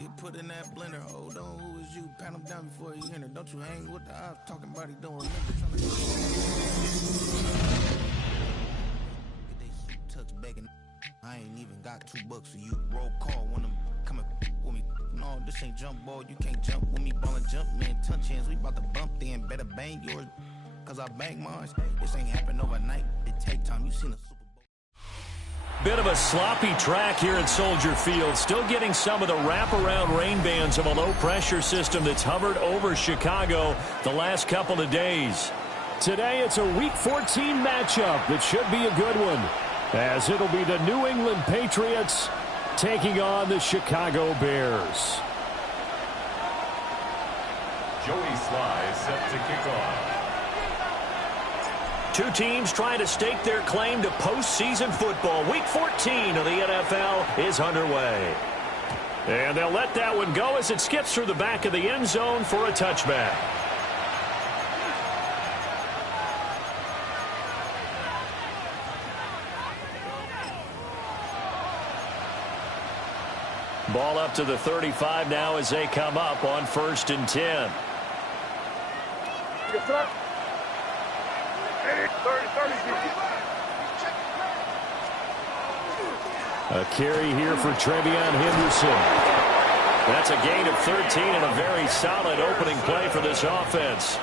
Get put in that blender. Hold on, who is you? Pat him down before he enter. Don't you hang with the ops talking about he don't remember. Get they suit tucks begging. I ain't even got $2 for you. Roll call when I'm coming with me. No, this ain't jump ball. You can't jump with me. Ballin' jump, man. Touch hands. We about to bump then. Better bang yours. Cause I bang mine. This ain't happen overnight. It take time. You seen a Super Bowl. Bit of a sloppy track here at Soldier Field. Still getting some of the wraparound rain bands of a low-pressure system that's hovered over Chicago the last couple of days. Today it's a Week 14 matchup that should be a good one, as it'll be the New England Patriots taking on the Chicago Bears. Joey Sly is set to kick off. Two teams trying to stake their claim to postseason football. Week 14 of the NFL is underway. And they'll let that one go as it skips through the back of the end zone for a touchback. Ball up to the 35 now as they come up on 1st and 10. A carry here for Trevion Henderson. That's a gain of 13 and a very solid opening play for this offense.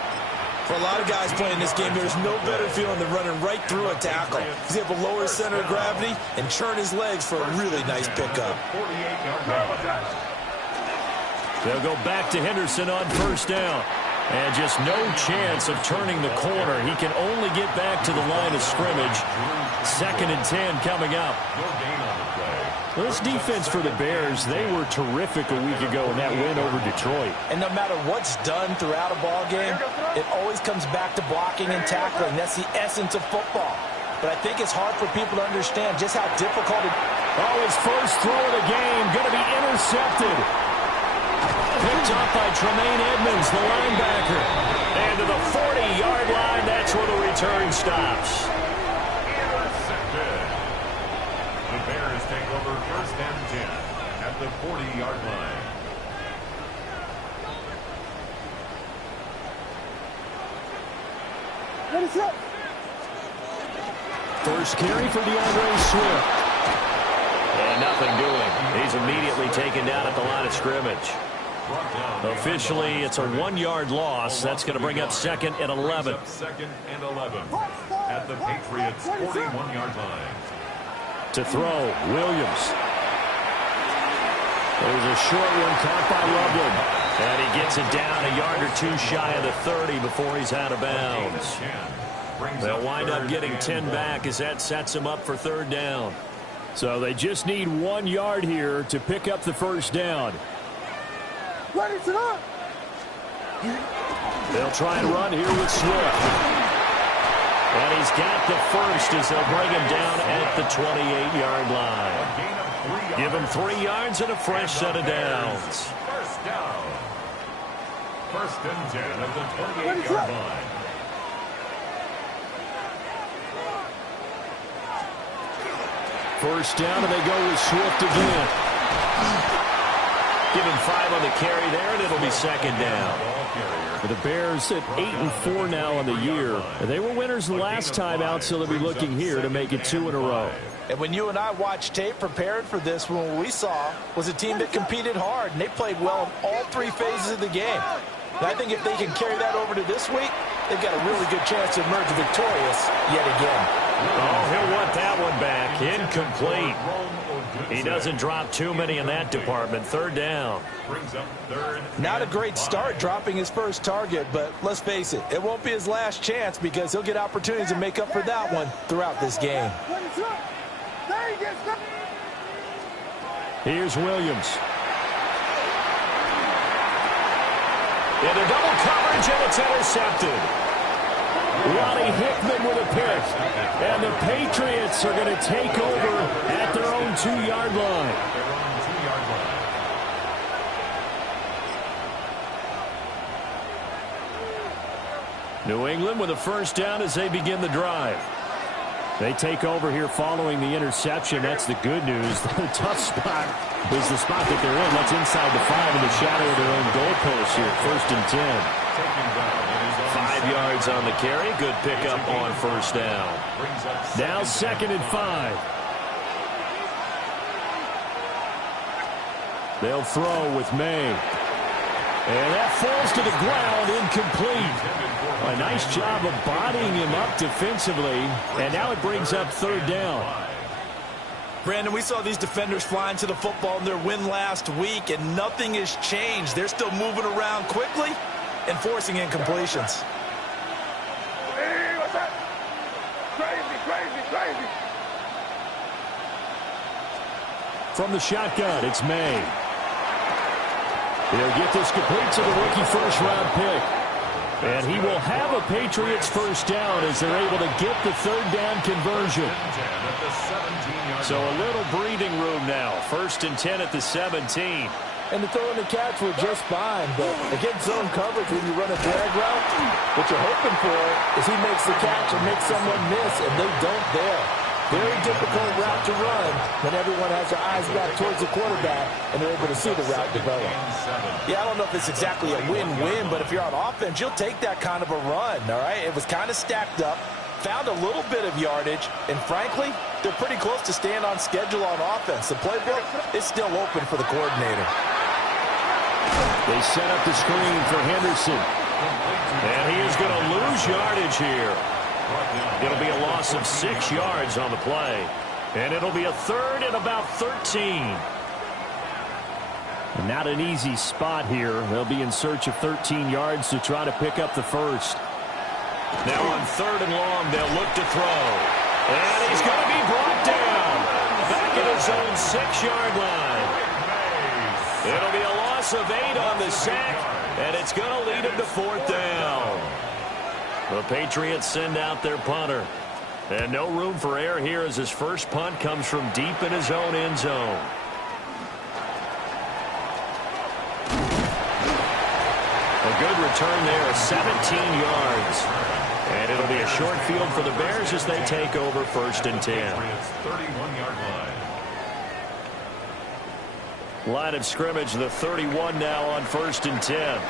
For a lot of guys playing this game, there's no better feeling than running right through a tackle. He's able to lower his center of gravity and churn his legs for a really nice pickup. They'll go back to Henderson on 1st down. And just no chance of turning the corner. He can only get back to the line of scrimmage. 2nd and 10 coming up. Well, this defense for the Bears, they were terrific a week ago in that win over Detroit. And no matter what's done throughout a ball game, it always comes back to blocking and tackling. That's the essence of football. But I think it's hard for people to understand just how difficult it is. Oh, his first throw of the game going to be intercepted. Picked off by Tremaine Edmonds, the linebacker. And to the 40-yard line, that's where the return stops. Intercepted. The Bears take over 1st and 10 at the 40-yard line. What is up? First carry for DeAndre Swift. And nothing doing. He's immediately taken down at the line of scrimmage. Officially, it's a 1-yard loss. That's going to bring up 2nd and 11. 2nd and 11 at the Patriots' 41-yard line. To throw, Williams. There's a short one caught by Loveland. And he gets it down a yard or two shy of the 30 before he's out of bounds. They'll wind up getting 10 back as that sets them up for 3rd down. So they just need 1 yard here to pick up the 1st down. They'll try and run here with Swift. And he's got the first as they'll bring him down at the 28-yard line. Give him 3 yards and a fresh set of downs. 1st down. 1st and 10 at the 28-yard line. First down, and they go with Swift again. Give him 5 on the carry there, and it'll be 2nd down. The Bears at 8-4 now on the year. They were winners the last time out, so they'll be looking here to make it 2 in a row. And when you and I watched tape prepared for this one, what we saw was a team that competed hard, and they played well in all 3 phases of the game. And I think if they can carry that over to this week, they've got a really good chance to emerge victorious yet again. Oh, he'll want that one back. Incomplete. He doesn't drop too many in that department. 3rd down. Not a great start dropping his first target, but let's face it, it won't be his last chance because he'll get opportunities to make up for that one throughout this game. Here's Williams. Into double coverage, and it's intercepted. Ronnie Hickman with a pick. And the Patriots are going to take over at their own 2-yard line. New England with a first down as they begin the drive. They take over here following the interception. That's the good news. The tough spot is the spot that they're in. That's inside the 5 in the shadow of their own goalpost here. 1st and 10. 5 yards on the carry. Good pickup on 1st down. Now 2nd and 5. They'll throw with May. And that falls to the ground, incomplete. A nice job of bodying him up defensively. And now it brings up 3rd down. Brandon, we saw these defenders flying to the football in their win last week, and nothing has changed. They're still moving around quickly and forcing incompletions. Hey, what's that? Crazy. From the shotgun, it's May. He'll get this complete to the rookie 1st-round pick. And he will have a Patriots 1st down as they're able to get the 3rd down conversion. So a little breathing room now. 1st and 10 at the 17. And the throw and the catch were just fine, but against zone coverage when you run a drag route, what you're hoping for is he makes the catch and makes someone miss, and they don't there. Very difficult route to run when everyone has their eyes back towards the quarterback and they're able to see the route develop. Yeah, I don't know if it's exactly a win-win, but if you're on offense, you'll take that kind of a run, all right? It was kind of stacked up, found a little bit of yardage, and frankly, they're pretty close to staying on schedule on offense. The playbook is still open for the coordinator. They set up the screen for Henderson. And he is going to lose yardage here. It'll be a loss of 6 yards on the play. And it'll be a 3rd and about 13. And not an easy spot here. They'll be in search of 13 yards to try to pick up the 1st. Now on 3rd and long, they'll look to throw. And he's going to be brought down. Back at his own 6-yard line. It'll be a loss of 8 on the sack. And it's going to lead him to 4th down. The Patriots send out their punter. And no room for error here as his first punt comes from deep in his own end zone. A good return there, 17 yards. And it'll be a short field for the Bears as they take over 1st and 10. 31-yard line. Line of scrimmage, the 31 now on 1st and 10.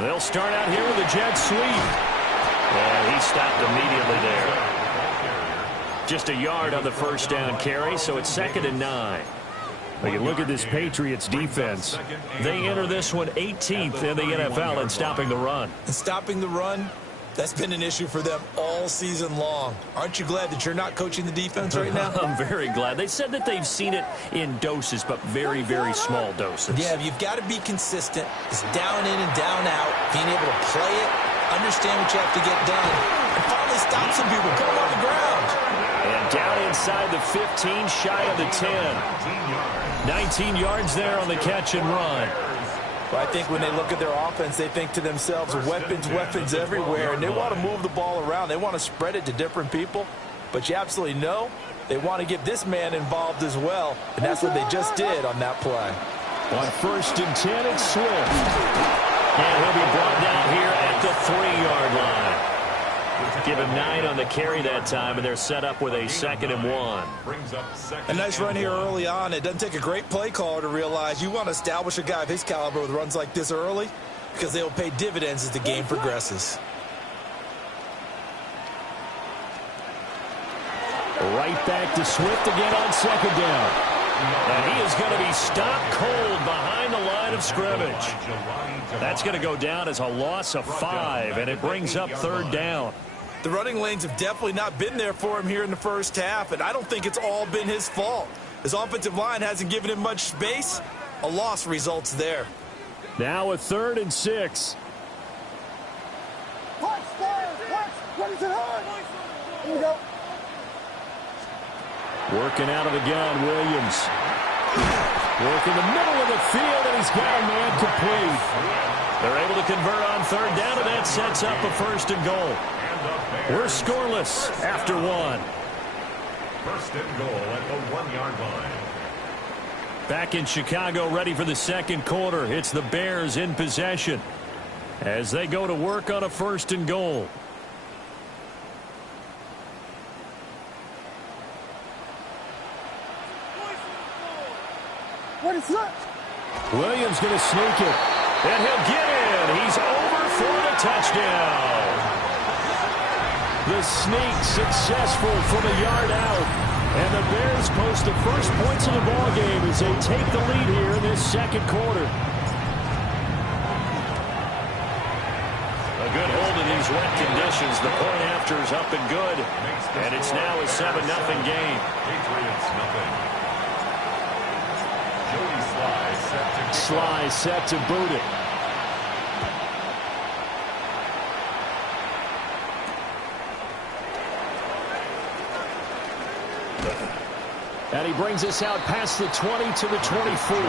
They'll start out here with a jet sweep. And he stopped immediately there. Just a yard on the 1st down carry, so it's 2nd and 9. But you look at this Patriots defense. They enter this one 18th in the NFL in stopping the run. And stopping the run, that's been an issue for them all season long. Aren't you glad that you're not coaching the defense right now? I'm very glad. They said that they've seen it in doses, but very, very small doses. Yeah, you've got to be consistent. It's down in and down out, being able to play it, understand what you have to get done, and finally stop some people, put them on the ground. And down inside the 15, shy of the 10. 19 yards there on the catch and run. Well, I think when they look at their offense, they think to themselves, weapons everywhere, and they want to move the ball around. They want to spread it to different people, but you absolutely know they want to get this man involved as well, and that's what they just did on that play. On 1st and 10, it's Swift. And he'll be brought down here at the 3-yard line. Give him 9 on the carry that time, and they're set up with a 2nd and 1. A nice run here early on. It doesn't take a great play caller to realize you want to establish a guy of his caliber with runs like this early because they will pay dividends as the game progresses. Right back to Swift again on 2nd down. And he is going to be stopped cold behind the line of scrimmage. That's going to go down as a loss of 5, and it brings up 3rd down. The running lanes have definitely not been there for him here in the first half, and I don't think it's all been his fault. His offensive line hasn't given him much space. A loss results there. Now a 3rd and 6. Punch, what is it on? Here we go. Working out of the gun, Williams. Working the middle of the field, and he's got a man complete. They're able to convert on 3rd down, and that sets up a 1st and goal. We're scoreless after 1. 1st and goal at the 1-yard line. Back in Chicago, ready for the 2nd quarter. It's the Bears in possession. as they go to work on a 1st and goal. What is that? Williams going to sneak it, and he'll get in. He's over for the touchdown. The sneak successful from a yard out, and the Bears post the first points of the ballgame as they take the lead here in this 2nd quarter. A good hold in these wet conditions. The point after is up and good, and it's now a 7-0 game. Patriots nothing. Sly set to boot it. And he brings us out past the 20 to the 24. The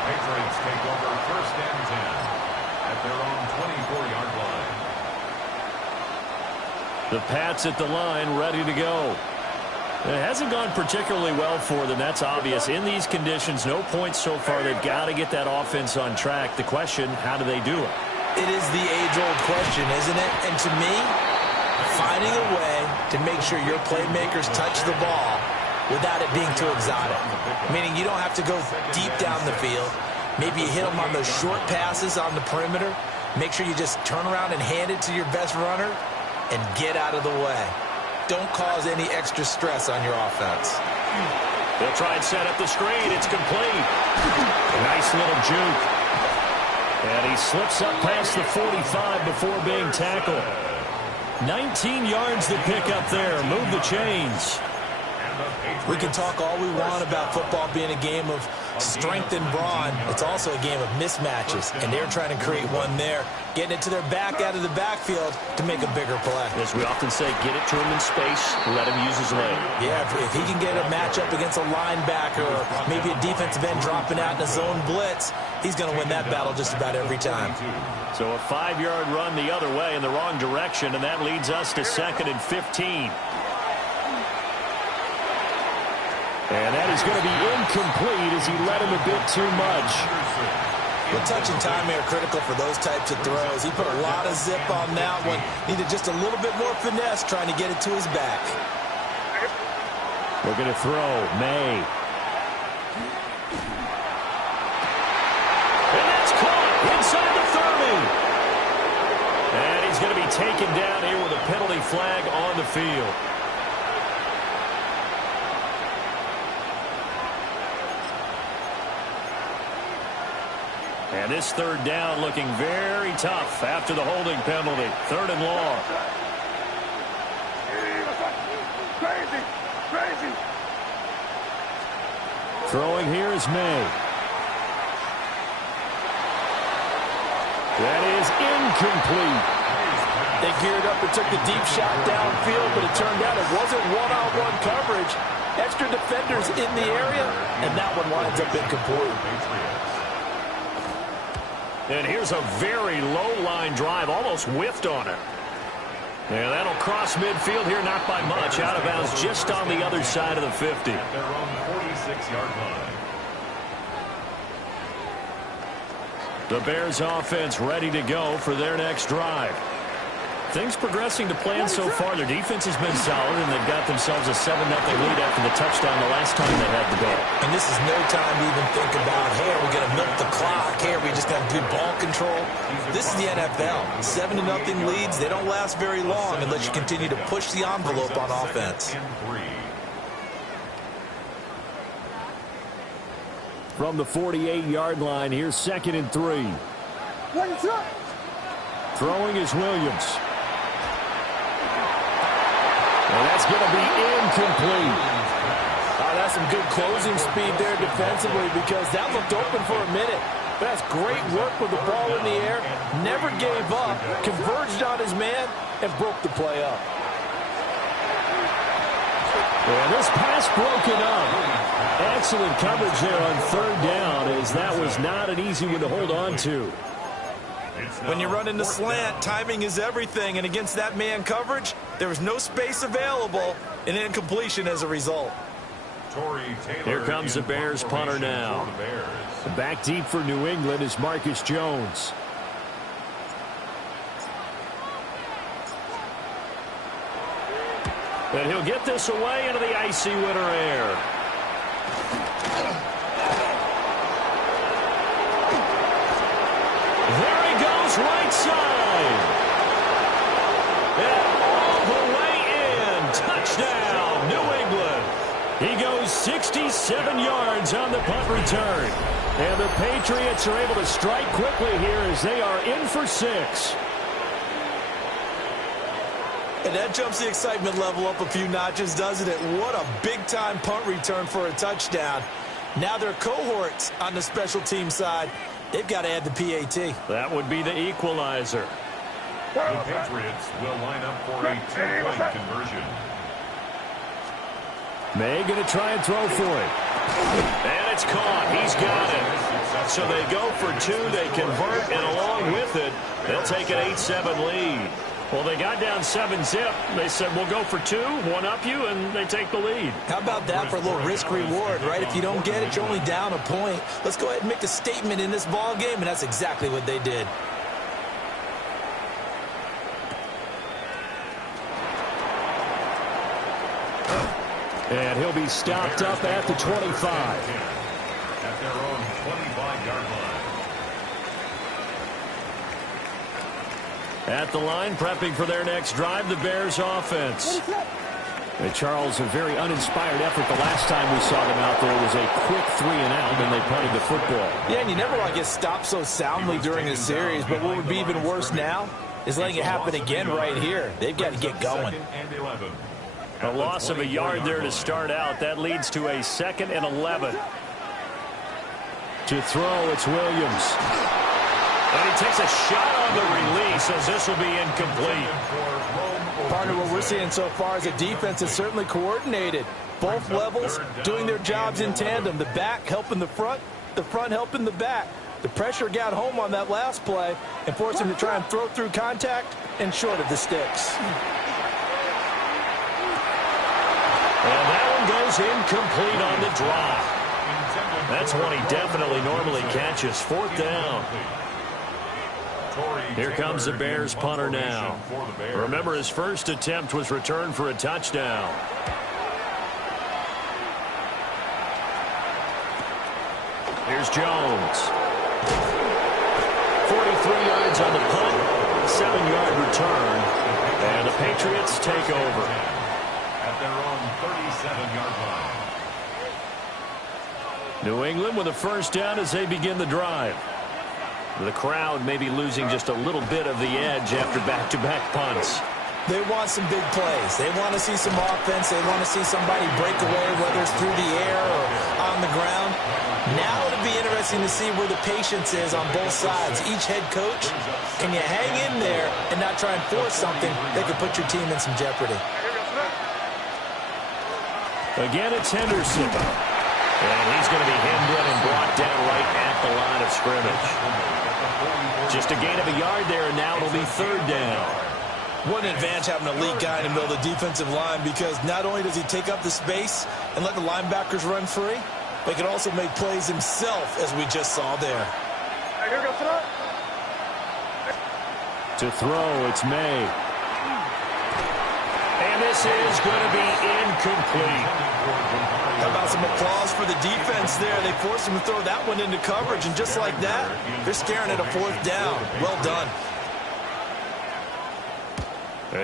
Patriots take over 1st and 10 at their own 24-yard line. The Pats at the line, ready to go. It hasn't gone particularly well for them. That's obvious. In these conditions, no points so far. They've got to get that offense on track. The question, how do they do it? It is the age-old question, isn't it? And to me, finding a way to make sure your playmakers touch the ball without it being too exotic. Meaning you don't have to go deep down the field. Maybe you hit them on those short passes on the perimeter. Make sure you just turn around and hand it to your best runner and get out of the way. Don't cause any extra stress on your offense. They'll try and set up the screen. It's complete. Nice little juke. And he slips up past the 45 before being tackled. 19 yards to pick up there. Move the chains. We can talk all we want about football being a game of strength and brawn. It's also a game of mismatches, and they're trying to create one there, getting it to their back out of the backfield to make a bigger play. As we often say, get it to him in space, let him use his leg. Yeah, if he can get a matchup against a linebacker or maybe a defensive end dropping out in a zone blitz, he's going to win that battle just about every time. So a 5-yard run the other way in the wrong direction, and that leads us to 2nd and 15. And that is going to be incomplete as he led him a bit too much. Well, touch and timing are critical for those types of throws. He put a lot of zip on that one. Needed just a little bit more finesse trying to get it to his back. We're going to throw. May. And that's caught inside the 30. And he's going to be taken down here with a penalty flag on the field. And this 3rd down looking very tough after the holding penalty. 3rd and long. Crazy. Throwing here is May. That is incomplete. They geared up and took the deep shot downfield, but it turned out it wasn't one-on-one coverage. Extra defenders in the area, and that one winds up incomplete. And here's a very low-line drive, almost whiffed on it. And that'll cross midfield here, not by much. Out of bounds just on the other side of the 50. At their own 46-yard line. The Bears offense ready to go for their next drive. Things progressing to plan so far. Their defense has been solid, and they've got themselves a 7-0 lead after the touchdown the last time they had the ball. And this is no time to even think about, hey, are we going to milk the clock? Hey, are we just going to do ball control? This is the NFL. 7-0 leads, they don't last very long unless you continue to push the envelope on offense. From the 48-yard line, here's 2nd and 3. What is up? Throwing is Williams. And that's going to be incomplete. That's some good closing speed there defensively because that looked open for a minute. But that's great work with the ball in the air. Never gave up, converged on his man, and broke the play up. And this pass broken up. Excellent coverage there on 3rd down, as that was not an easy one to hold on to. When you run into slant, timing is everything, and against that man coverage, there was no space available, and incompletion as a result. Here comes the Bears punter now. Back deep for New England is Marcus Jones. And he'll get this away into the icy winter air. There he goes, right side. And all the way in. Touchdown, New England. He goes 67 yards on the punt return. And the Patriots are able to strike quickly here as they are in for 6. And that jumps the excitement level up a few notches, doesn't it? What a big-time punt return for a touchdown. Now their cohorts on the special team side, they've got to add the PAT. That would be the equalizer. The Patriots will line up for a 2-point conversion. May going to try and throw for it. And it's caught. He's got it. So they go for 2. They convert, and along with it, they'll take an 8-7 lead. Well, they got down 7-zip. They said, we'll go for 2, one up you, and they take the lead. How about that for a little risk-reward, right? If you don't get it, you're only down a point. Let's go ahead and make a statement in this ball game, and that's exactly what they did. And he'll be stopped up at the 25. At their own 25-yard line. At the line, prepping for their next drive, the Bears offense. And Charles, a very uninspired effort the last time we saw them out there was a quick 3-and-out, and they punted the football. Yeah, and you never want to get stopped so soundly during a series, but what would be even worse now is letting it happen again right here. They've got to get going. A loss of a yard there to start out. That leads to a 2nd and 11. To throw, it's Williams. And he takes a shot on the release as this will be incomplete. Partner, what we're seeing so far is a defense is certainly coordinated. Both levels doing their jobs in tandem. The back helping the front helping the back. The pressure got home on that last play and forced him to try and throw through contact and short of the sticks. And that one goes incomplete on the drop. That's one he definitely normally catches. 4th down. Here comes the Bears punter now. Remember, his first attempt was returned for a touchdown. Here's Jones. 43 yards on the punt, 7-yard return, and the Patriots take over. At their own 37-yard line. New England with a first down as they begin the drive. The crowd may be losing just a little bit of the edge after back-to-back punts. They want some big plays. They want to see some offense. They want to see somebody break away, whether it's through the air or on the ground. Now it'll be interesting to see where the patience is on both sides. Each head coach, can you hang in there and not try and force something that could put your team in some jeopardy? Again, it's Henderson. And he's going to be hemmed in and brought down right at the line of scrimmage. Just a gain of a yard there, and now it'll be 3rd down. What an advantage having an elite guy in the middle of the defensive line, because not only does he take up the space and let the linebackers run free, but he can also make plays himself, as we just saw there. To throw, it's May. And this is going to be incomplete. How about some applause for the defense there? They forced him to throw that one into coverage, and just like that, they're staring at a 4th down. Well done.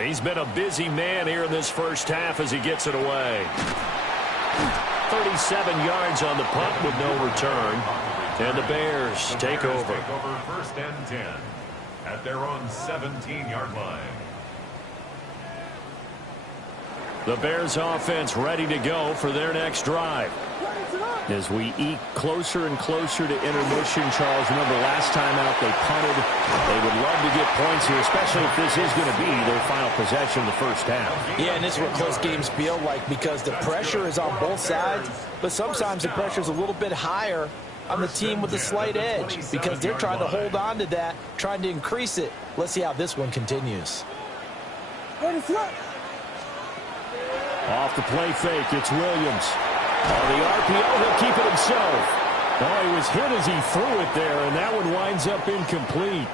He's been a busy man here in this first half as he gets it away. 37 yards on the punt with no return. And the Bears take over. 1st and 10 at their own 17-yard line. The Bears offense ready to go for their next drive. As we eke closer and closer to intermission, Charles, remember last time out they punted. They would love to get points here, especially if this is going to be their final possession of the first half. Yeah, and this is what close games feel like, because the pressure is on both sides, but sometimes the pressure is a little bit higher on the team with a slight edge, because they're trying to hold on to that, trying to increase it. Let's see how this one continues. Off the play fake, it's Williams. On the RPO, he'll keep it himself. Oh, he was hit as he threw it there, and that one winds up incomplete.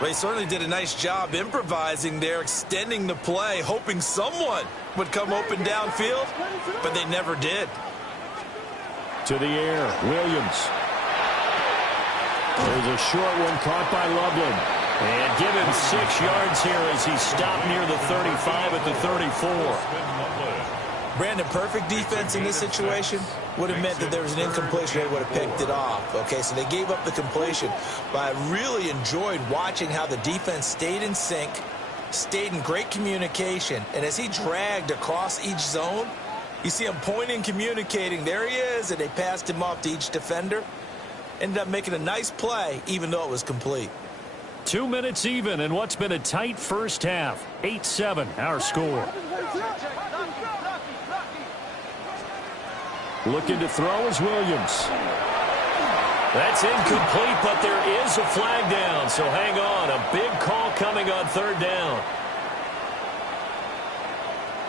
Well, he certainly did a nice job improvising there, extending the play, hoping someone would come open downfield, but they never did. To the air, Williams. There's a short one caught by Loveland. And give him 6 yards here as he stopped near the 35 at the 34. Brandon, perfect defense in this situation would have meant that there was an incompletion. They would have picked it off. Okay, so they gave up the completion. But I really enjoyed watching how the defense stayed in sync, stayed in great communication. And as he dragged across each zone, you see him pointing, communicating. There he is, and they passed him off to each defender. Ended up making a nice play, even though it was complete. 2 minutes even in what's been a tight first half. 8-7, our score. Looking to throw is Williams. That's incomplete, but there is a flag down, so hang on. A big call coming on third down.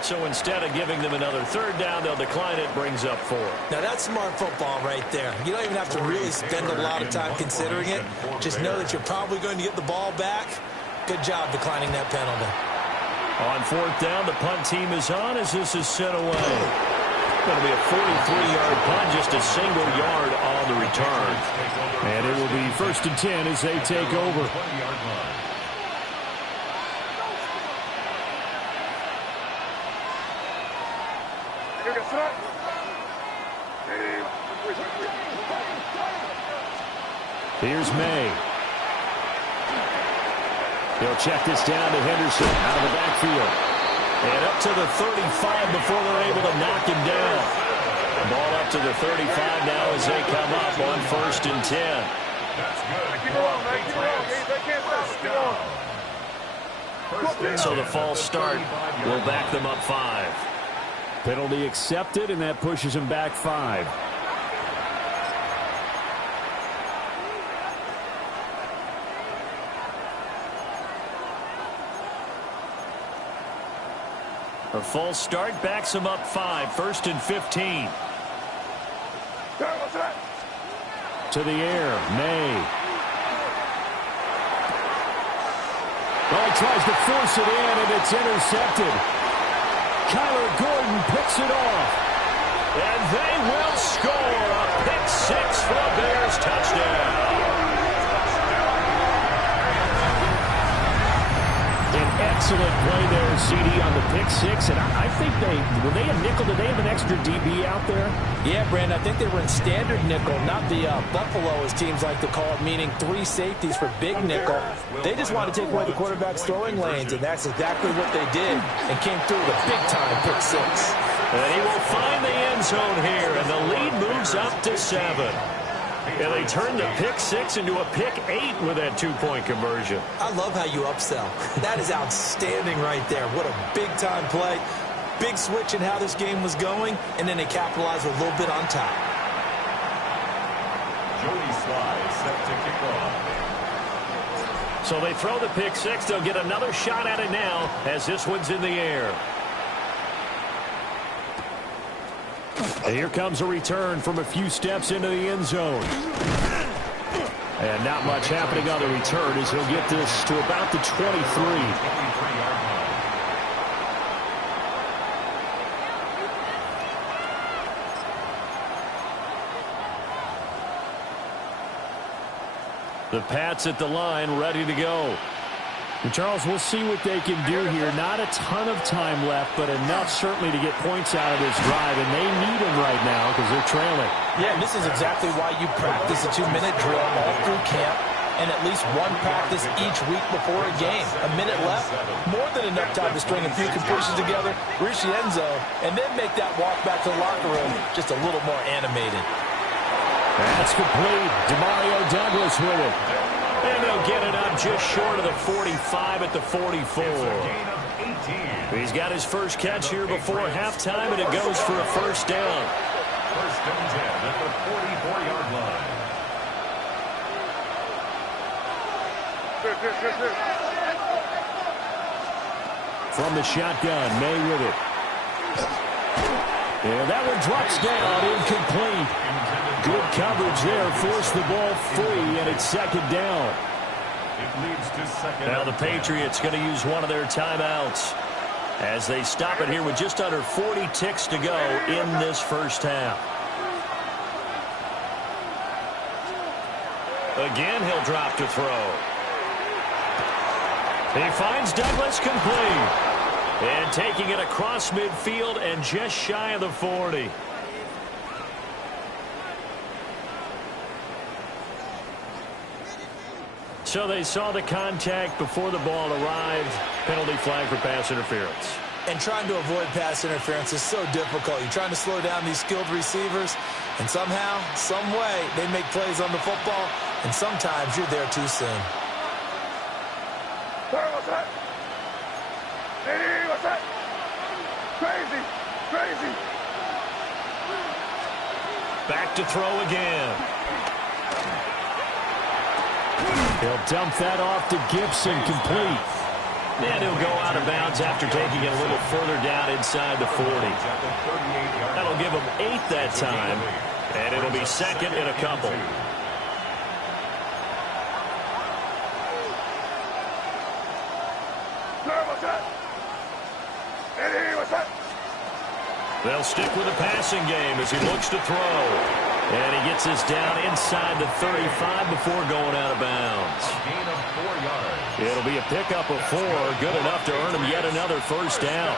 So instead of giving them another third down, they'll decline it, brings up 4. Now, that's smart football right there. You don't even have to really spend a lot of time considering it. Just know that you're probably going to get the ball back. Good job declining that penalty. On fourth down, the punt team is on as this is sent away. Going to be a 43-yard punt, just a single yard on the return. And it will be 1st and 10 as they take over. Here's May. He'll check this down to Henderson out of the backfield. And up to the 35 before they're able to knock him down. Ball up to the 35 now as they come up on 1st and 10. That's good. So the false start will back them up 5. Penalty accepted, and that pushes him back 5. A false start backs him up 5. 1st and 15. To the air, May. Well, he tries to force it in, and it's intercepted. Kyler Gordon picks it off. And they will score a pick 6 for a Bears touchdown. Excellent play there, CD, on the pick 6. And I think were they a nickel? Did they have an extra DB out there? Yeah, Brandon, I think they were in standard nickel, not the Buffalo, as teams like to call it, meaning 3 safeties for big nickel. They just wanted to take away the quarterback's throwing lanes, and that's exactly what they did, and came through with a big-time pick 6. And he will find the end zone here, and the lead moves up to 7. And they turned the pick 6 into a pick 8 with that 2-point conversion. I love how you upsell. That is outstanding right there. What a big-time play. Big switch in how this game was going, and then they capitalized with a little bit on top. Joey Sly set to kick off. So they throw the pick 6. They'll get another shot at it now as this one's in the air. And here comes a return from a few steps into the end zone. And not much happening on the return as he'll get this to about the 23. The Pats at the line, ready to go. And Charles, we'll see what they can do here. Not a ton of time left, but enough certainly to get points out of this drive, and they need them right now because they're trailing. Yeah, and this is exactly why you practice a 2-minute drill all through camp, and at least one practice each week before a game. A minute left, more than enough time to string a few completions together, reach the end zone, and then make that walk back to the locker room just a little more animated. That's complete. Demario Douglas with it. And they'll get it up just short of the 45 at the 44. He's got his first catch here before halftime, and it goes for a first down. 1st and 10 at the 44-yard line. From the shotgun, May with it. And that one drops down, incomplete. Good coverage there, forced the ball free, and it's second down. It leads to second. Now the Patriots going to use one of their timeouts as they stop it here with just under 40 ticks to go in this first half. Again, he'll drop to throw. He finds Douglas complete. And taking it across midfield and just shy of the 40. So they saw the contact before the ball arrived. Penalty flag for pass interference. And trying to avoid pass interference is so difficult. You're trying to slow down these skilled receivers, and somehow, some way, they make plays on the football, and sometimes you're there too soon. What's that? Hey, what's that? Crazy, crazy. Back to throw again. He'll dump that off to Gibson, complete. And he'll go out of bounds after taking it a little further down inside the 40. That'll give him 8 that time, and it'll be second in a couple. What's that? Hey, what's that? They'll stick with the passing game as he looks to throw. And he gets this down inside the 35 before going out of bounds. Gain of 4 yards. It'll be a pickup of 4, good enough to earn him yet another first down.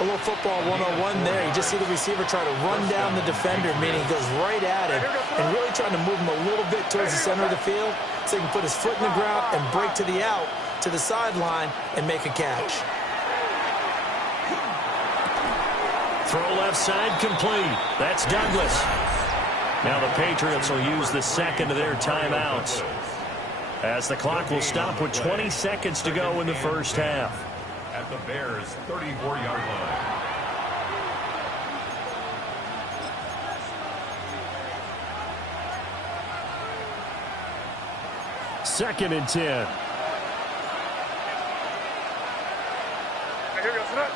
A little football 101 there. You just see the receiver try to run down the defender, meaning he goes right at him and really trying to move him a little bit towards the center of the field so he can put his foot in the ground and break to the out, to the sideline, and make a catch. Throw left side complete. That's Douglas. Now the Patriots will use the second of their timeouts as the clock will stop with 20 seconds to go in the first half. At the Bears' 34-yard line. Second and 10. Hey, what's that?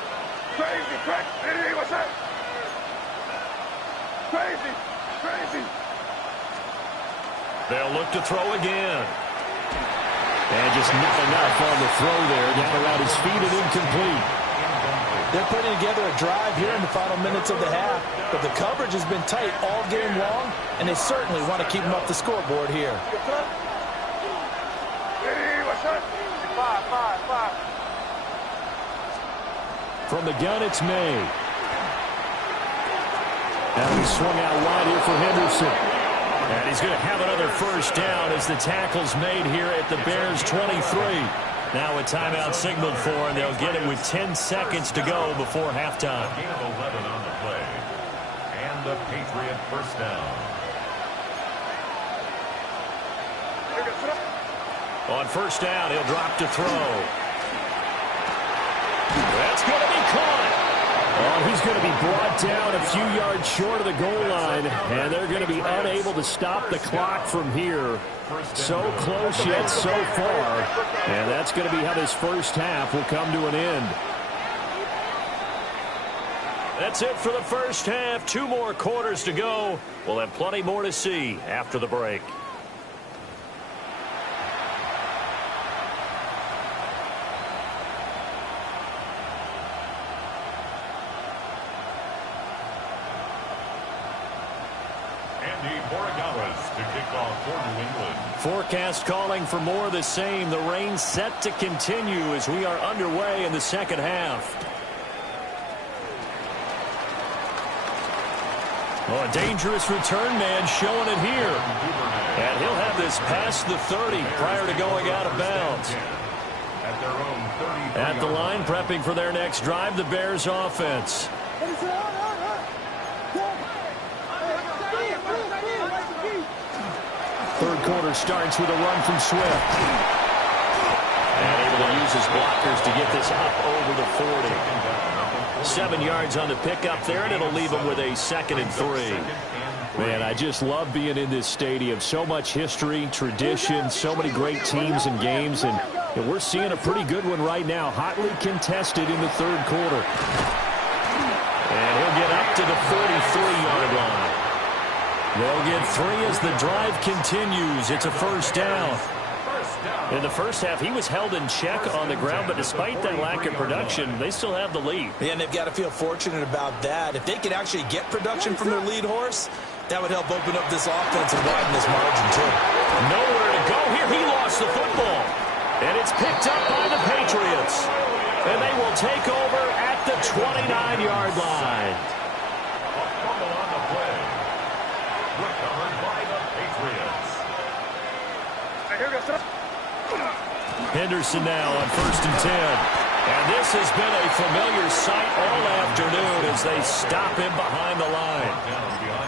Crazy, crazy. Hey, what's that? Crazy, crazy. They'll look to throw again. And just not enough on the throw there. Down around his feet and incomplete. They're putting together a drive here in the final minutes of the half, but the coverage has been tight all game long, and they certainly want to keep them up the scoreboard here. Hey, what's that? Five. From the gun, it's May. Now he swung out wide here for Henderson. And he's going to have another first down as the tackle's made here at the Bears' 23. Now a timeout signaled for, and they'll get it with 10 seconds to go before halftime. Gain of 11 on the play. And the Patriot first down. On first down, he'll drop to throw. That's going to be caught. Oh, he's going to be brought down a few yards short of the goal line, and they're going to be unable to stop the clock from here. So close yet so far, and that's going to be how this first half will come to an end. That's it for the first half. 2 more quarters to go. We'll have plenty more to see after the break. Forecast calling for more of the same. The rain set to continue as we are underway in the second half. Oh, a dangerous return man showing it here. And he'll have this past the 30 prior to going out of bounds. At the line, prepping for their next drive, the Bears offense. Third quarter starts with a run from Swift. And able to use his blockers to get this up over the 40. 7 yards on the pickup there, and it'll leave him with a 2nd and 3. Man, I just love being in this stadium. So much history, tradition, so many great teams and games, and we're seeing a pretty good one right now. Hotly contested in the third quarter. And he'll get up to the 43-yard line. They'll get 3 as the drive continues. It's a first down. In the first half, he was held in check on the ground, but despite that lack of production, they still have the lead. Yeah, and they've got to feel fortunate about that. If they could actually get production from their lead horse, that would help open up this offense and widen this margin, too. Nowhere to go here. He lost the football. And it's picked up by the Patriots. And they will take over at the 29-yard line. Henderson now on 1st and 10. And this has been a familiar sight all afternoon as they stop him behind the line.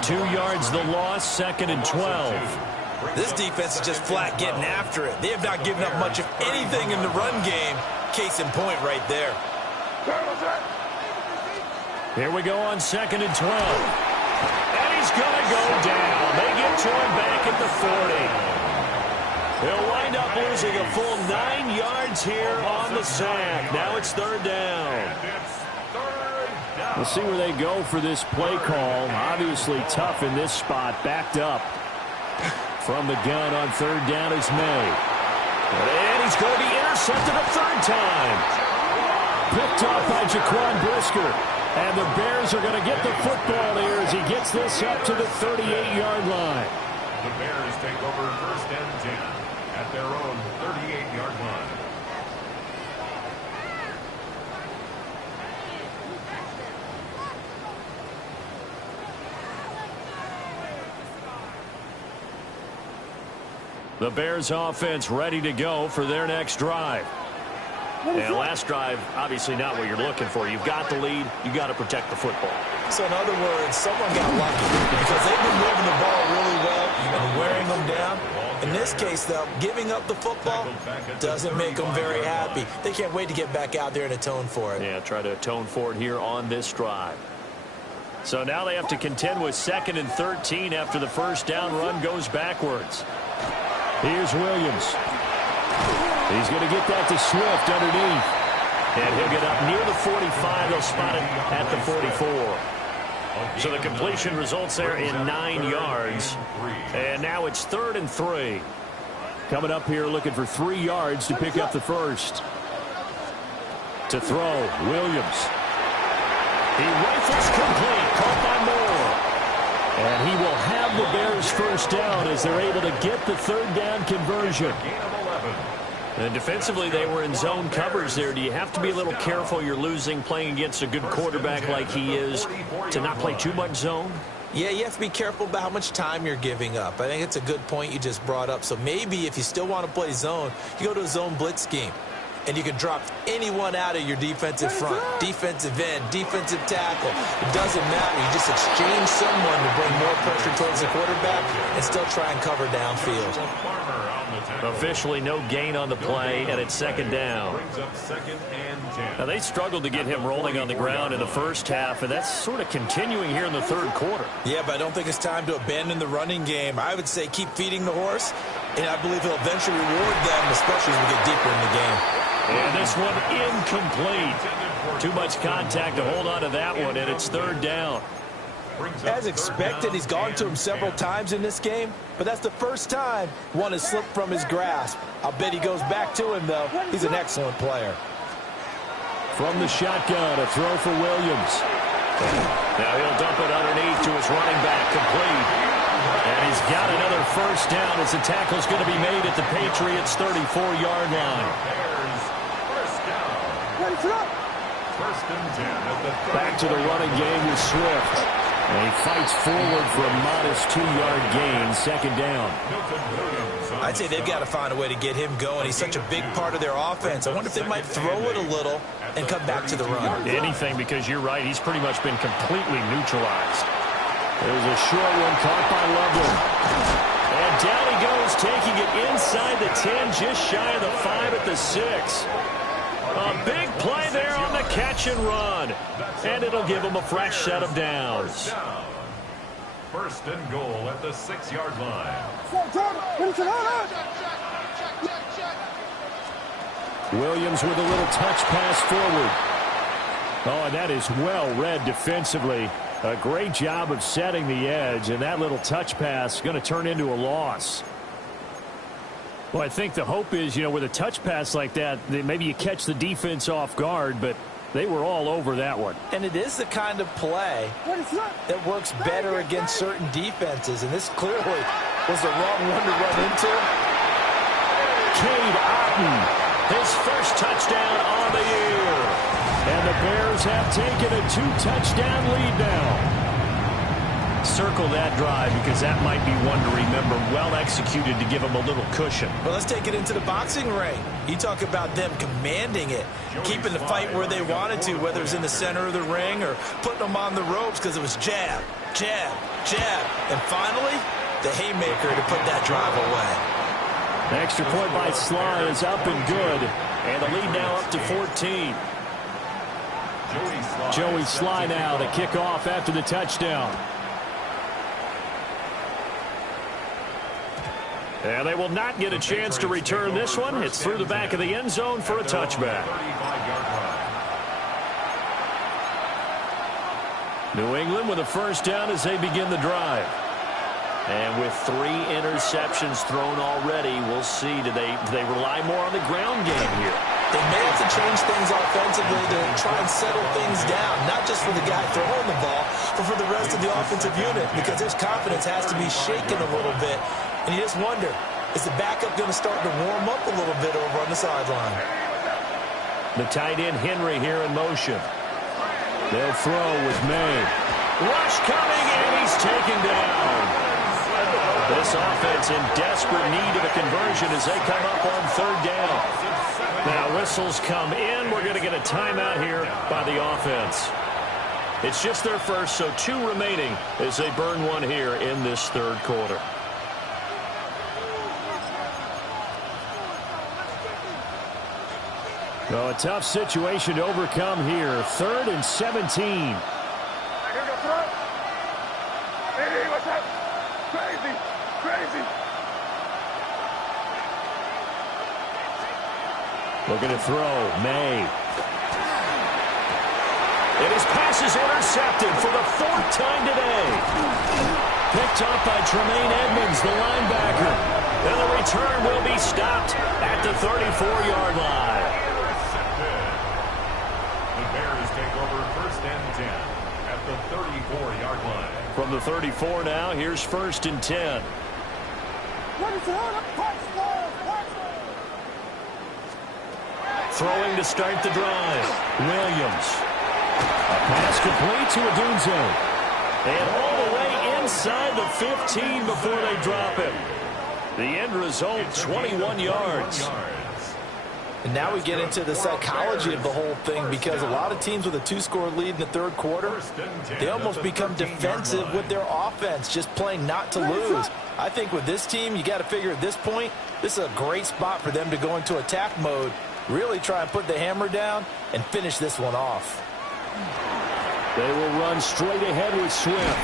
2 yards the loss, 2nd and 12. This defense is just flat getting after it. They have not given up much of anything in the run game. Case in point right there. Here we go on 2nd and 12. And he's going to go down. They get to him back at the 40. He'll wind up losing a full 9 yards here on the sack. Now it's 3rd down. We'll see where they go for this play call. Obviously tough in this spot. Backed up. From the gun on 3rd down is May. And he's going to be intercepted a 3rd time. Picked off by Jaquan Brisker. And the Bears are going to get the football here as he gets this up to the 38-yard line. The Bears take over 1st and 10 at their own 38-yard line. The Bears offense ready to go for their next drive. And last drive, obviously not what you're looking for. You've got the lead. You've got to protect the football. So in other words, someone got lucky because they've been moving the ball really well and wearing them down. In this case, though, giving up the football doesn't make them very happy. They can't wait to get back out there and atone for it. Yeah, try to atone for it here on this drive. So now they have to contend with 2nd and 13 after the first down run goes backwards. Here's Williams. He's going to get that to Swift underneath. And he'll get up near the 45. They'll spot it at the 44. So the completion results there in 9 yards. And now it's 3rd and 3. Coming up here looking for 3 yards to pick up the first. To throw, Williams. He rifles complete, caught by Moore. And he will have the Bears first down as they're able to get the 3rd down conversion. And defensively, they were in zone coverage there. Do you have to be a little careful you're losing playing against a good quarterback like he is to not play too much zone? Yeah, you have to be careful about how much time you're giving up. I think it's a good point you just brought up. So maybe if you still want to play zone, you go to a zone blitz scheme. And you can drop anyone out of your defensive front, defensive end, defensive tackle. It doesn't matter. You just exchange someone to bring more pressure towards the quarterback and still try and cover downfield. Officially no gain on the play, and it's 2nd down. Now, they struggled to get him rolling on the ground in the first half, and that's sort of continuing here in the 3rd quarter. Yeah, but I don't think it's time to abandon the running game. I would say keep feeding the horse, and I believe he'll eventually reward them, especially as we get deeper in the game. And this one incomplete. Too much contact to hold on to that one, and it's 3rd down. As expected, he's gone to him several times in this game, but that's the first time one has slipped from his grasp. I'll bet he goes back to him, though. He's an excellent player. From the shotgun, a throw for Williams. Now he'll dump it underneath to his running back, complete. And he's got another first down as the tackle's going to be made at the Patriots' 34-yard line. Back to the running game with Swift. And he fights forward for a modest 2-yard gain, 2nd down. I'd say they've got to find a way to get him going. He's such a big part of their offense. I wonder if they might throw it a little and come back to the run. Anything, because you're right. He's pretty much been completely neutralized. There's a short one caught by Loveland. And down he goes, taking it inside the 10, just shy of the 5 at the 6. A big play there on the catch and run. And it'll give him a fresh set of downs. 1st and goal at the 6-yard line. Williams with a little touch pass forward. Oh, and that is well read defensively. A great job of setting the edge, and that little touch pass is going to turn into a loss. Well, I think the hope is, with a touch pass like that, maybe you catch the defense off guard, but they were all over that one. And it is the kind of play that works better against certain defenses, and this clearly was the wrong one to run into. Cade Otton, his first touchdown on the year. And the Bears have taken a 2-touchdown lead now. Circle that drive because that might be one to remember. Well executed to give them a little cushion. Well, let's take it into the boxing ring. You talk about them commanding it, keeping the fight where they wanted to, whether it's in the center of the ring or putting them on the ropes because it was jab, jab, jab. And finally, the haymaker to put that drive away. The extra point by Sly is up and good. And the lead now up to 14. Joey Sly now to kick off after the touchdown. And they will not get a chance to return this one. It's through the back of the end zone for a touchback. New England with a first down as they begin the drive. And with 3 interceptions thrown already, we'll see. Do they rely more on the ground game here? They may have to change things offensively to try and settle things down, not just for the guy throwing the ball, but for the rest of the offensive unit, because his confidence has to be shaken a little bit. And you just wonder, is the backup going to start to warm up a little bit over on the sideline? The tight end Henry here in motion. They'll throw with May. Rush coming, and he's taken down. This offense in desperate need of a conversion as they come up on 3rd down. Now whistles come in. We're going to get a timeout here by the offense. It's just their first, so 2 remaining as they burn one here in this 3rd quarter. Well, a tough situation to overcome here. 3rd and 17. Looking to throw. May. And his pass is intercepted for the 4th time today. Picked up by Tremaine Edmonds, the linebacker. And the return will be stopped at the 34-yard line. The Bears take over 1st and 10 at the 34-yard line. From the 34 now, here's 1st and 10. Throwing to start the drive. Williams. A pass complete to Odunze. And all the way inside the 15 before they drop it. The end result, 21 yards. And now we get into the psychology of the whole thing, because a lot of teams with a 2-score lead in the 3rd quarter, they almost become defensive with their offense, just playing not to lose. I think with this team, you got to figure at this point, this is a great spot for them to go into attack mode, really try and put the hammer down and finish this one off. They will run straight ahead with Swift.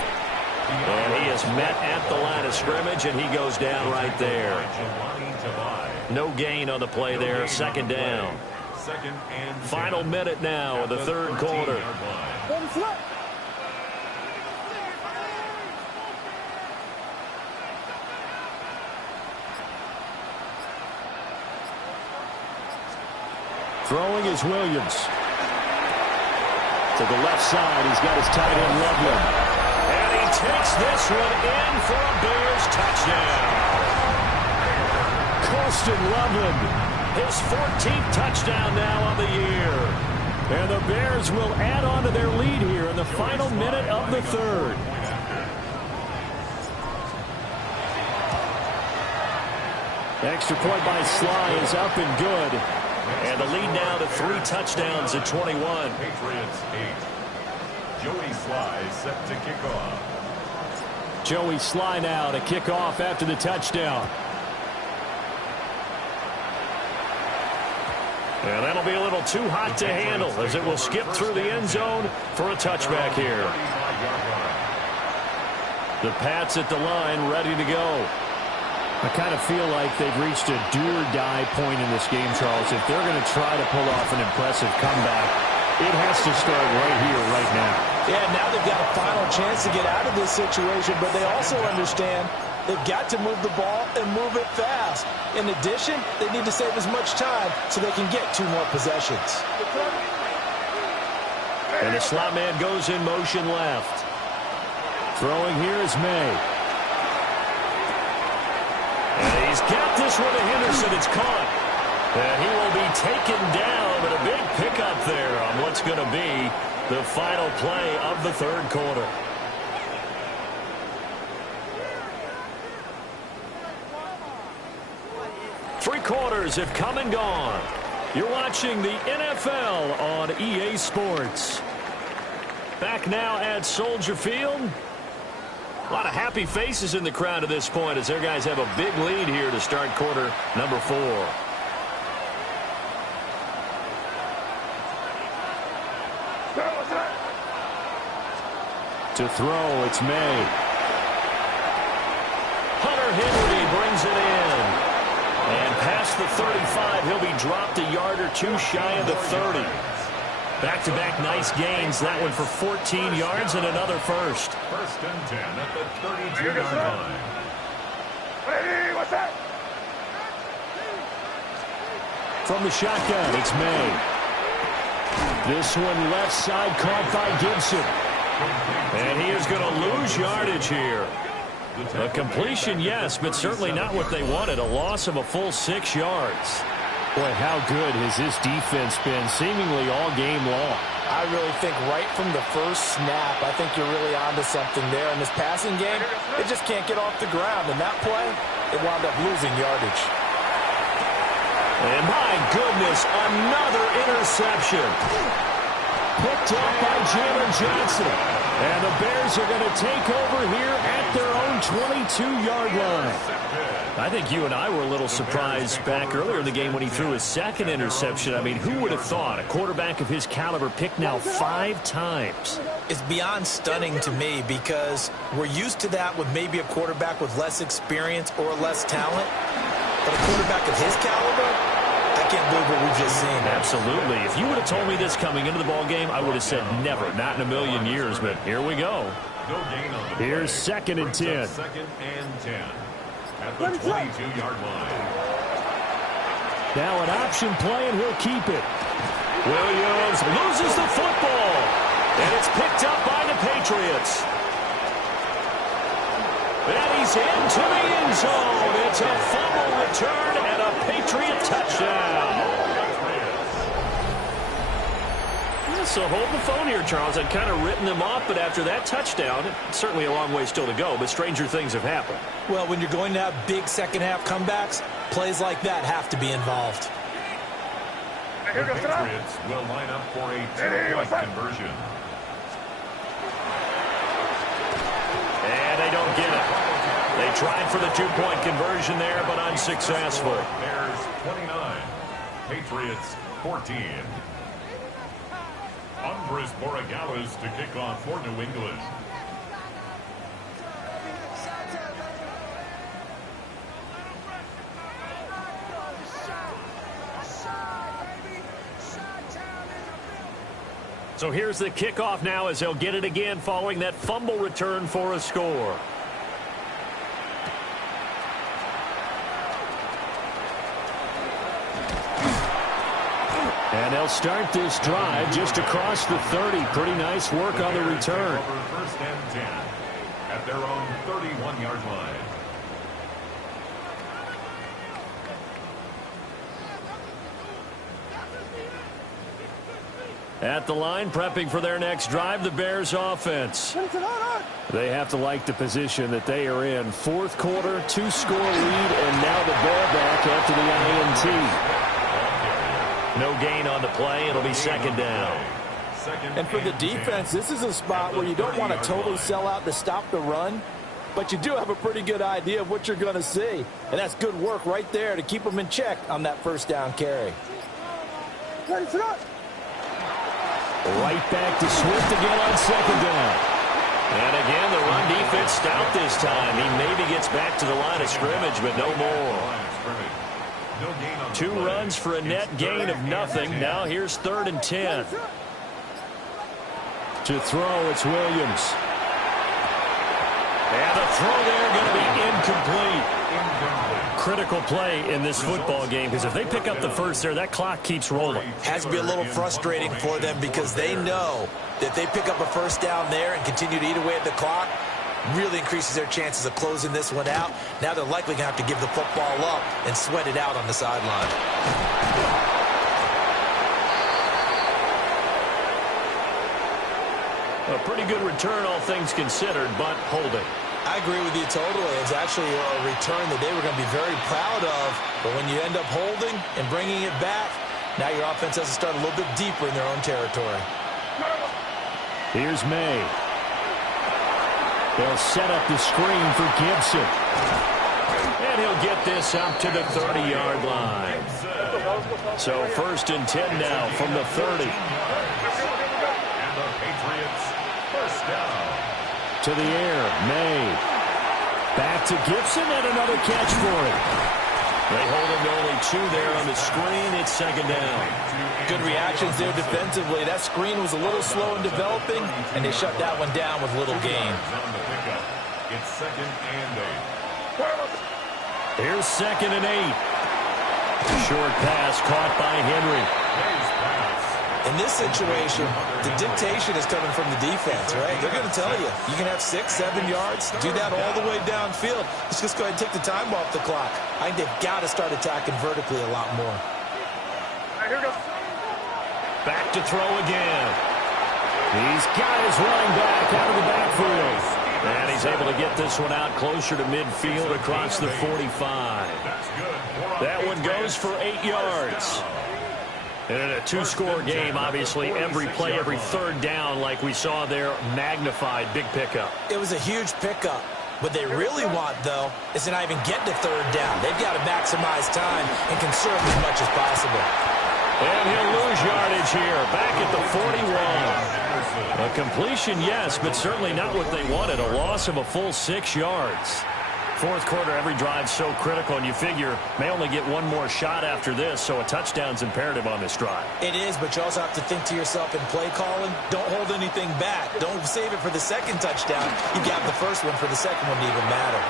And he is met at the line of scrimmage, and he goes down right there. No gain on the play there, 2nd down. Final minute now of the 3rd quarter. Throwing is Williams. To the left side, he's got his tight end Loveland. And he takes this one in for a Bears touchdown. Colston Loveland, his 14th touchdown now on the year. And the Bears will add on to their lead here in the final minute of the 3rd. Extra point by Sly is up and good. And the lead now to 3 touchdowns at 21. Patriots 8. Joey Sly set to kick off. Joey Sly now to kick off after the touchdown. And that'll be a little too hot to handle as it will skip through the end zone for a touchback here. The Pats at the line ready to go. I kind of feel like they've reached a do-or-die point in this game, Charles. If they're going to try to pull off an impressive comeback, It has to start right here, right now. Yeah, now they've got a final chance to get out of this situation, but they also understand they've got to move the ball and move it fast. In addition, they need to save as much time so they can get 2 more possessions. And the slot man goes in motion left. Throwing here is May. And he's got this one to Henderson. It's caught. And he will be taken down, but a big pickup there on what's going to be the final play of the 3rd quarter. Three quarters have come and gone. You're watching the NFL on EA Sports. Back now at Soldier Field. A lot of happy faces in the crowd at this point as their guys have a big lead here to start quarter number 4. To throw, it's May. Hunter Henry brings it in. And past the 35, he'll be dropped a yard or 2 shy of the 30. Back-to-back nice gains. That one for 14 yards and another first. 1st and 10 at the 32-yard line. Hey, what's that? From the shotgun, it's May. This one left side caught by Gibson. And he is going to lose yardage here. A completion, yes, but certainly not what they wanted. A loss of a full 6 yards. Boy, how good has this defense been seemingly all game long? I really think right from the first snap, I think you're really onto something there. In this passing game, it just can't get off the ground. In that play, it wound up losing yardage. And my goodness, another interception. Picked up by Jalen Johnson. And the Bears are going to take over here at their own 22-yard line. I think you and I were a little surprised back earlier in the game when he threw his 2nd interception. I mean, who would have thought a quarterback of his caliber picked now 5 times? It's beyond stunning to me because we're used to that with maybe a quarterback with less experience or less talent. But a quarterback of his caliber, I can't believe what we've just seen. Absolutely. If you would have told me this coming into the ballgame, I would have said never, not in a million years. But here we go. No gain on the Here's play. 2nd and 10. 2nd and 10 at the 22-yard line. Now an option play, and he'll keep it. Williams loses the football. And it's picked up by the Patriots. And he's into the end zone. It's a fumble return and a Patriot touchdown. So hold the phone here, Charles. I'd kind of written them off, but after that touchdown, certainly a long way still to go, but stranger things have happened. Well, when you're going to have big second-half comebacks, plays like that have to be involved. The Patriots will line up for a 2-point conversion. And they don't get it. They tried for the 2-point conversion there, but unsuccessful. Bears 29, Patriots 14. Andres Borregales to kick off for New England. So here's the kickoff now as they'll get it again following that fumble return for a score. And they'll start this drive just across the 30. Pretty nice work on the return. 1st and 10 at their own 31-yard line. At the line, prepping for their next drive, the Bears offense. They have to like the position that they are in. 4th quarter, 2-score lead, and now the ball back after the INT. No gain on the play. It'll be 2nd down. And for the defense, this is a spot where you don't want to totally sell out to stop the run, but you do have a pretty good idea of what you're going to see. And that's good work right there to keep them in check on that 1st down carry. Right back to Swift again on 2nd down. And again, the run defense stout this time. He maybe gets back to the line of scrimmage, but no more. 2 runs for a net gain of nothing. Now here's 3rd and 10. To throw, it's Williams. And the throw there going to be incomplete. Critical play in this football game, because if they pick up the first there, that clock keeps rolling. Has to be a little frustrating for them because they know that they pick up a first down there and continue to eat away at the clock, really increases their chances of closing this one out. Now they're likely going to have to give the football up and sweat it out on the sideline. A pretty good return, all things considered, but holding. I agree with you totally. It's actually a return that they were going to be very proud of. But when you end up holding and bringing it back, now your offense has to start a little bit deeper in their own territory. Here's May. They'll set up the screen for Gibson. And he'll get this up to the 30-yard line. So 1st and 10 now from the 30. And the Patriots first down. To the air, May. Back to Gibson and another catch for him. They hold him to only 2 there on the screen. It's 2nd down. Good reactions there defensively. That screen was a little slow in developing, and they shut that one down with little gain. It's 2nd and 8. Here's 2nd and 8. Short pass caught by Henry. Nice pass. In this situation, the dictation is coming from the defense, right? They're going to tell you, you can have 6, 7 yards, do that all the way downfield. Let's just go ahead and take the time off the clock. I think they've got to start attacking vertically a lot more. All right, here we go. Back to throw again. These guys running back out of the backfield. And he's able to get this one out closer to midfield across the 45. That one goes for 8 yards. And in a 2-score game, obviously, every play, every 3rd down, like we saw there, magnified, big pickup. It was a huge pickup. What they really want, though, is to not even get to 3rd down. They've got to maximize time and conserve as much as possible. And he'll lose yardage here, back at the 41. A completion, yes, but certainly not what they wanted. A loss of a full 6 yards. 4th quarter, every drive so critical, and you figure may only get one more shot after this, so a touchdown's imperative on this drive. It is, but you also have to think to yourself in play calling, don't hold anything back. Don't save it for the 2nd touchdown. You got the 1st one for the 2nd one to even matter.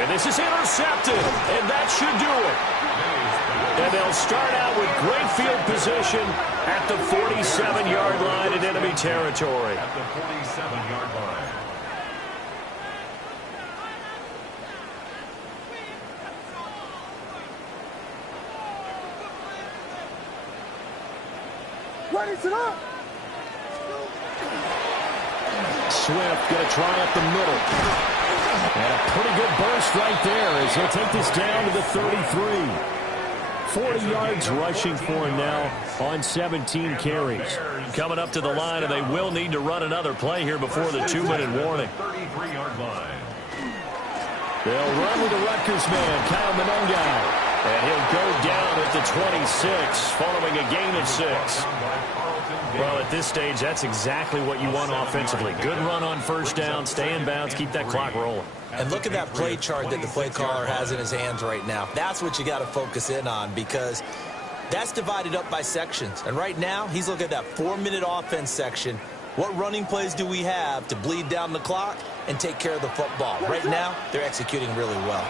And this is intercepted, and that should do it. And they'll start out with great field position at the 47-yard line in enemy territory. At the 47-yard line. Ready, sit up. Swift going to try up the middle. And a pretty good burst right there as he'll take this down to the 33. 40 yards rushing for him now on 17 carries. Coming up to the line, and they will need to run another play here before the 2-minute warning. 33-yard line. They'll run with the Rutgers man, Kyle Monengai. And he'll go down at the 26 following a gain of 6. Well, at this stage, that's exactly what you want offensively. Good run on 1st down, stay in bounds, keep that clock rolling. And look at that play chart that the play caller has in his hands right now. That's what you got to focus in on, because that's divided up by sections. And right now, he's looking at that 4-minute offense section. What running plays do we have to bleed down the clock and take care of the football? Right now, they're executing really well.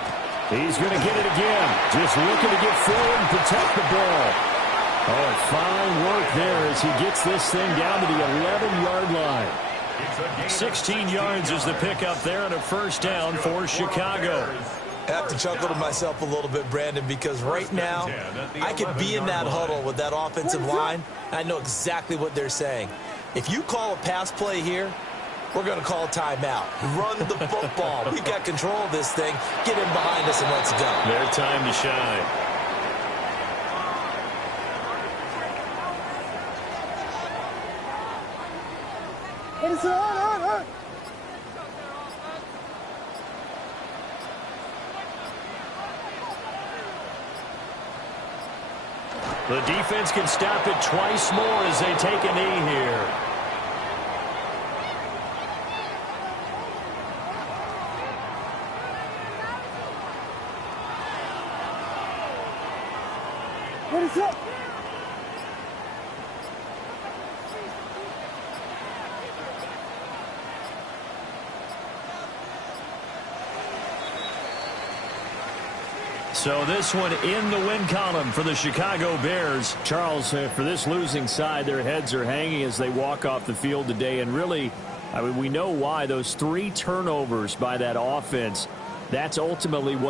He's going to get it again. Just looking to get forward and protect the ball. Oh, fine work there as he gets this thing down to the 11-yard line. 16 yards is the pickup there and a 1st down for Chicago. I have to chuckle to myself a little bit, Brandon, because right now I could be in that huddle with that offensive line. I know exactly what they're saying. If you call a pass play here, we're going to call a timeout. Run the football. We got control of this thing. Get in behind us and let's go. Their time to shine. Ready, sit up. The defense can stop it twice more as they take a knee here. Ready, sit up. So this one in the win column for the Chicago Bears. Charles, for this losing side, their heads are hanging as they walk off the field today. And really, I mean, we know why. Those 3 turnovers by that offense, that's ultimately what